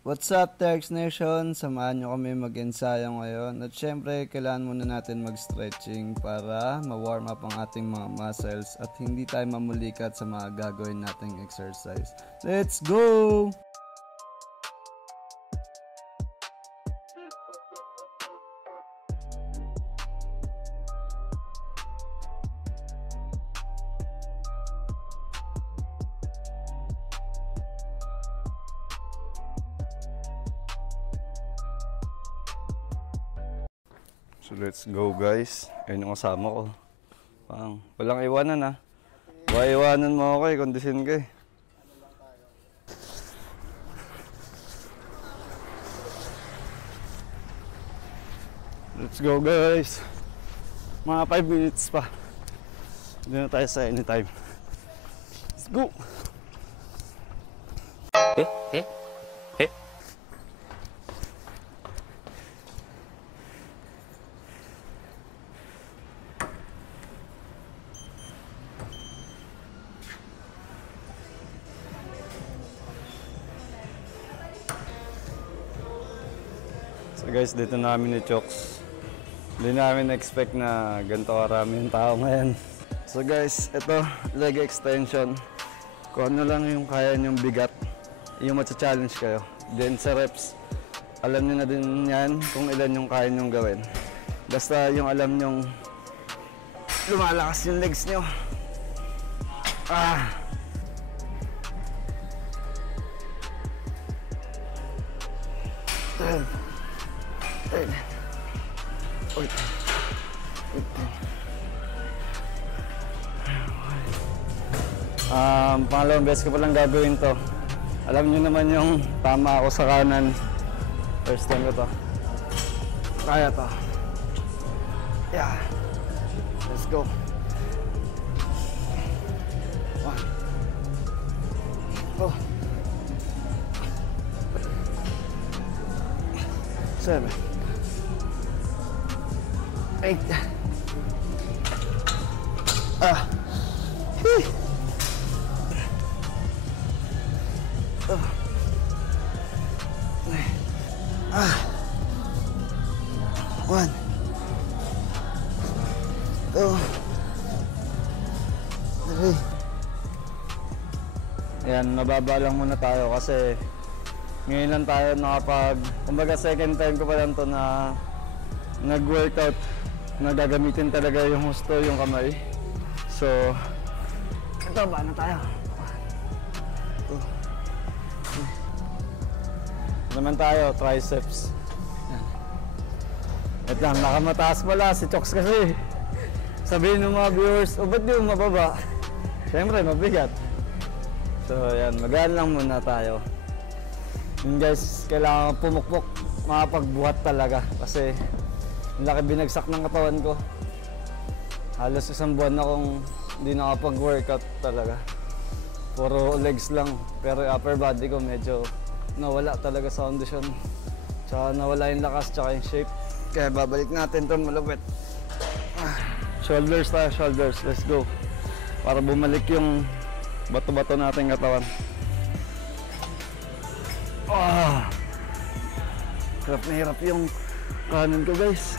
What's up, Tex Nation? Samahan nyo kami mag-ensayo ngayon. At syempre, kailangan muna natin mag-stretching para ma-warm up ang ating mga muscles at hindi tayo mamulikat sa mga gagawin nating exercise. Let's go! So let's go guys. Ayun yung kasama ko. Walang iwanan ha. Baka iwanan mo ako kondisyon ka eh. Let's go guys. Mga 5 minutes pa. Hindi na tayo sa anytime. Let's go! So guys, dito namin ni Chokes. Hindi namin expect na ganito karami yung tao ngayon. So guys, ito, leg extension. Kung ano lang yung kaya nyong bigat, yung matcha-challenge kayo. Then sa reps, alam nyo na din yan kung ilan yung kaya nyong gawin. Basta yung alam nyong lumalakas yung legs nyo. Pangalawang beses ko palang gagawin to. Alam nyo naman yung tama ako sa kanan. First time ko to. Kaya to. Yeah. Let's go. 1, 2, 7, 8. One, 2, 3. Ayan, mababa lang muna tayo kasi ngayon lang tayo kumbaga second time ko pa lang to na nag-workout na gagamitin talaga yung husto, yung kamay. So, ito ba na tayo? 1, 2, 3. Naman tayo, triceps. Ito lang, nakamataas pala si Chokes kasi. Sabihin ng mga viewers, ba't di mo mababa? Siyempre, mabigat. So, yan, magaan lang muna tayo. Yun guys, kailangan pumukpok, makapagbuhat talaga. Kasi, ang laki binagsak ng katawan ko. Halos isang buwan na akong hindi nakapag-workout talaga. Puro legs lang, pero upper body ko medyo nawala talaga sa kondisyon. Tsaka nawala yung lakas, tsaka yung shape. Kaya babalik natin ito malupit. Shoulders tayo, shoulders. Let's go. Para bumalik yung bato-bato natin katawan. Hirap na hirap yung kanan ko guys.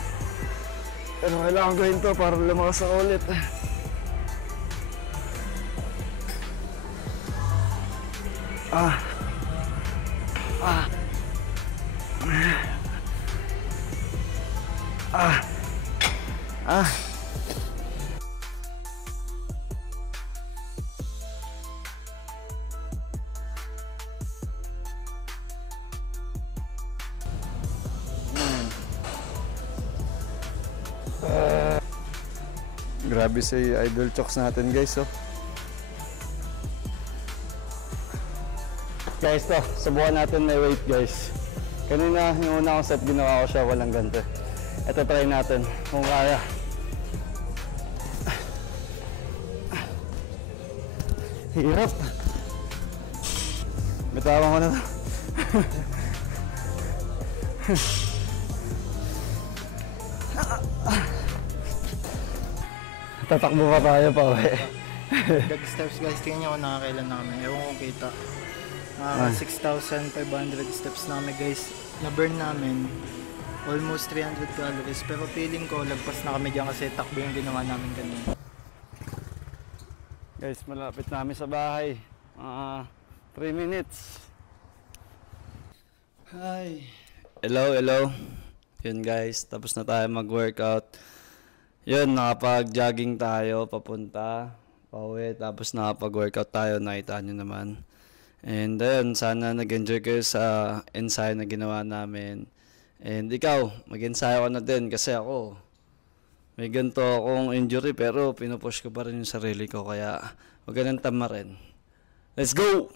Pero kailangan gawin to para lumakas ako ulit. Grabe si Idol Chokes natin guys, oh. Guys, to, subukan natin may weight guys. Kanina, yung una kong set, ginawa ko siya walang ganito. Ito, try natin kung kaya. Hirap. Bitawan ko na to. Tatakbo pa tayo pa uwi. Back steps guys, tingnan nyo kung nakakailan na kami. Ewan kong kita. Ah. 6,500 steps na kami guys. Na-burn namin almost 300 calories. Pero feeling ko lagpas na kami dyan kasi takbo yung ginawa namin kanina. Guys, malapit namin sa bahay. 3 minutes. Hi. Hello, hello. Yun guys, tapos na tayo mag-workout. Yun, nakapag-jogging tayo papunta, pauwi. Tapos nakapag-workout tayo, nakita nyo naman. And ayun, sana nag-enjoy kayo sa ensayo na ginawa namin. And ikaw, mag-ensayo ka na din kasi ako, may ganito akong injury pero pinupush ko pa rin yung sarili ko kaya wag ka nang tamarin. Let's go!